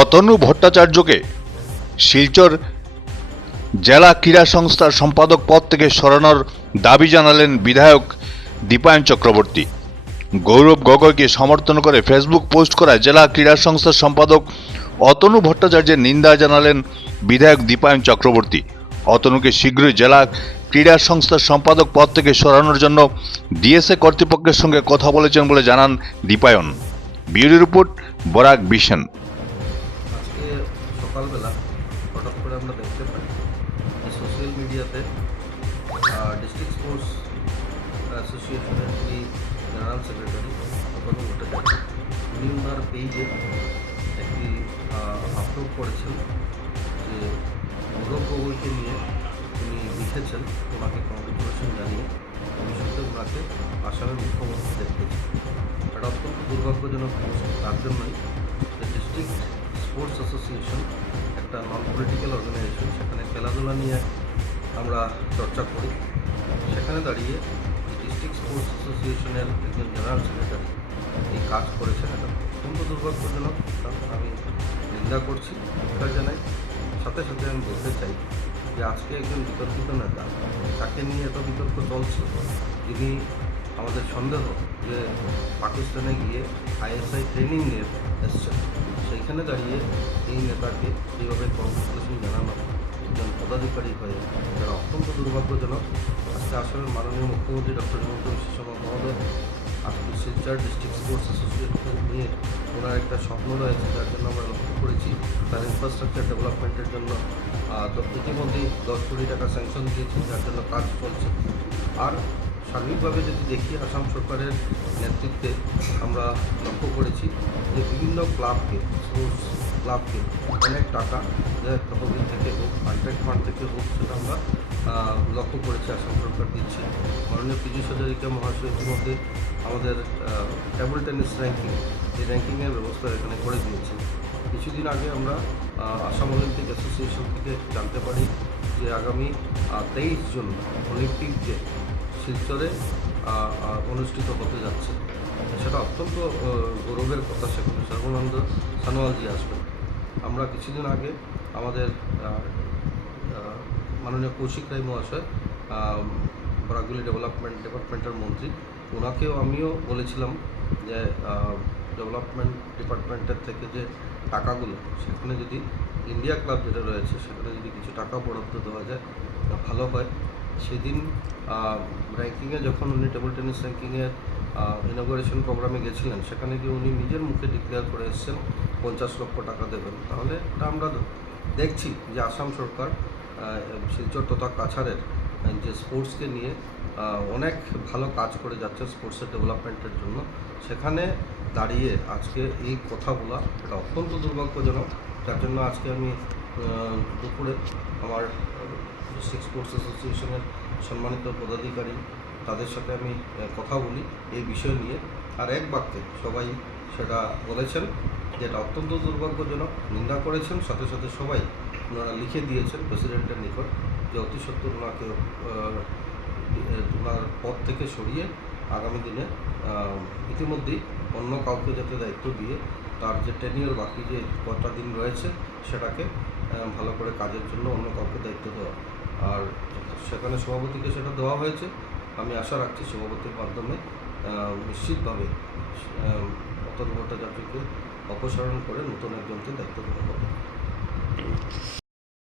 অতনু ভট্টাচার্যকে শিলচর জেলা ক্রীড়া সংস্থার সম্পাদক পদ থেকে সরানোর দাবি জানালেন বিধায়ক দীপায়ন চক্রবর্তী। গৌরব গগৈকে সমর্থন করে ফেসবুক পোস্ট করা জেলা ক্রীড়া সংস্থার সম্পাদক অতনু ভট্টাচার্যের নিন্দা জানালেন বিধায়ক দীপায়ন চক্রবর্তী। অতনুকে শীঘ্রই জেলা ক্রীড়া সংস্থার সম্পাদক পদ থেকে সরানোর জন্য ডিএসএ কর্তৃপক্ষের সঙ্গে কথা বলেছেন বলে জানান Dipayan. Bureau report Barak vision. আজকে সকালবেলা হঠাৎ করে আমরা দেখতে পাই যে সোশ্যাল মিডিয়াতে ডিস্ট্রিক্ট স্পোর্টস অ্যাসোসিয়েশনের যিনি জেনারেল সেক্রেটারি অতনু ভট্টাচার্য উনি ওনার পেজে একটি আপলোড করেছেন যে গৌরব গগৈকে নিয়ে উনি লিখেছেন ওনাকে কংগ্রেচুলেশন জানিয়ে ভবিষ্যতে ওনাকে আসামের মুখ্যমন্ত্রী দেখতে চান। এটা অত্যন্ত দুর্ভাগ্যজনক পোস্ট। তার জন্যই ডিস্ট্রিক্ট স্পোর্টস অ্যাসোসিয়েশন একটা নন পলিটিক্যাল অর্গানাইজেশন, সেখানে খেলাধুলা নিয়ে আমরা চর্চা করি। সেখানে দাঁড়িয়ে ডিস্ট্রিক্ট স্পোর্টস অ্যাসোসিয়েশনের একজন জেনারেল সেক্রেটারি এই কাজ করেছেন, এটা অত্যন্ত দুর্ভাগ্যজনক। আমি নিন্দা করছি, ধিক্কার জানাই। সাথে সাথে আমি বলতে চাই যে আজকে একজন বিতর্কিত নেতা, তাকে নিয়ে এত বিতর্ক চলছে, যিনি আমাদের সন্দেহ যে পাকিস্তানে গিয়ে আইএসআই ট্রেনিং নিয়ে এসছেন, সেইখানে দাঁড়িয়ে এই নেতাকে এইভাবে কংগ্রেচুলেশন জানানো একজন পদাধিকারী হয়ে যারা অত্যন্ত দুর্ভাগ্যজনক। আজকে আসামের মাননীয় মুখ্যমন্ত্রী ডক্টর হিমন্ত বিশ্ব শর্মা মহোদয় আজকে শিলচর ডিস্ট্রিক্ট স্পোর্টস অ্যাসোসিয়েশন নিয়ে ওনার একটা স্বপ্ন রয়েছে, যার জন্য আমরা লক্ষ্য করেছি তার ইনফ্রাস্ট্রাকচার ডেভেলপমেন্টের জন্য ইতিমধ্যেই 10 কোটি টাকা স্যাংশন দিয়েছেন, যার জন্য কাজ চলছে। আর সার্বিকভাবে যদি দেখি, আসাম সরকারের নেতৃত্বে আমরা লক্ষ্য করেছি যে বিভিন্ন ক্লাবকে, স্পোর্টস ক্লাবকে অনেক টাকা তহবিল থেকে হোক, কন্ট্রাক্ট ফান্ড থেকে হোক, সেটা আমরা লক্ষ্য করেছি আসাম সরকার দিচ্ছে। মাননীয় পীযূষ হাজারিকা মহাশয় ইতিমধ্যে আমাদের টেবল টেনিস র্যাঙ্কিং, এই র্যাঙ্কিংয়ের ব্যবস্থা এখানে করে দিয়েছে। কিছুদিন আগে আমরা আসাম অলিম্পিক অ্যাসোসিয়েশন থেকে জানতে পারি যে আগামী 23 জুন অলিম্পিক যে শিলচরে অনুষ্ঠিত হতে যাচ্ছে, সেটা অত্যন্ত গৌরবের কথা। সেখানে সর্বানন্দ সানোয়ালজি আসবেন। আমরা কিছুদিন আগে আমাদের মাননীয় কৌশিক রায় মহাশয়, বরাকগুলি ডেভেলপমেন্ট ডিপার্টমেন্টের মন্ত্রী, ওনাকেও আমিও বলেছিলাম যে ডেভেলপমেন্ট ডিপার্টমেন্টের থেকে যে টাকাগুলো, সেখানে যদি ইন্ডিয়া ক্লাব যেটা রয়েছে সেখানে যদি কিছু টাকা বরাদ্দ দেওয়া যায় ভালো হয়। সেদিন র্যাঙ্কিংয়ে যখন উনি টেবল টেনিস র্যাঙ্কিংয়ের ইনগরেশন প্রোগ্রামে গেছিলেন, সেখানে গিয়ে উনি নিজের মুখে ডিক্লেয়ার করে এসেছেন 50 লক্ষ টাকা দেবেন। তাহলে এটা আমরা দেখছি যে আসাম সরকার শিলচর তথা কাছাড়ের যে স্পোর্টসকে নিয়ে অনেক ভালো কাজ করে যাচ্ছে স্পোর্টসের ডেভেলপমেন্টের জন্য। সেখানে দাঁড়িয়ে আজকে এই কথা বলা এটা অত্যন্ত দুর্ভাগ্যজনক, যার জন্য আজকে আমি দুপুরে আমার ডিস্ট্রিক্ট স্পোর্টস অ্যাসোসিয়েশনের সম্মানিত পদাধিকারী তাদের সাথে আমি কথা বলি এই বিষয় নিয়ে। আর এক বাক্যে সবাই সেটা বলেছেন যে এটা অত্যন্ত দুর্ভাগ্যজনক, নিন্দা করেছেন। সাথে সাথে সবাই ওনারা লিখে দিয়েছেন প্রেসিডেন্টের নিকট যে অতি সত্বর ওনাকে ওনার পদ থেকে সরিয়ে আগামী দিনে ইতিমধ্যেই অন্য কাউকে যাতে দায়িত্ব দিয়ে তার যে টেনিয়র বাকি যে কটা দিন রয়েছে সেটাকে ভালো করে কাজের জন্য অন্য কাউকে দায়িত্ব দেওয়া। আর সেখানে সভাপতিকে সেটা দেওয়া হয়েছে। আমি আশা রাখছি সভাপতির মাধ্যমে নিশ্চিতভাবে অতনু ভট্টাচার্যকে অপসারণ করে নতুন একজনকে দায়িত্ব দেওয়া হবে।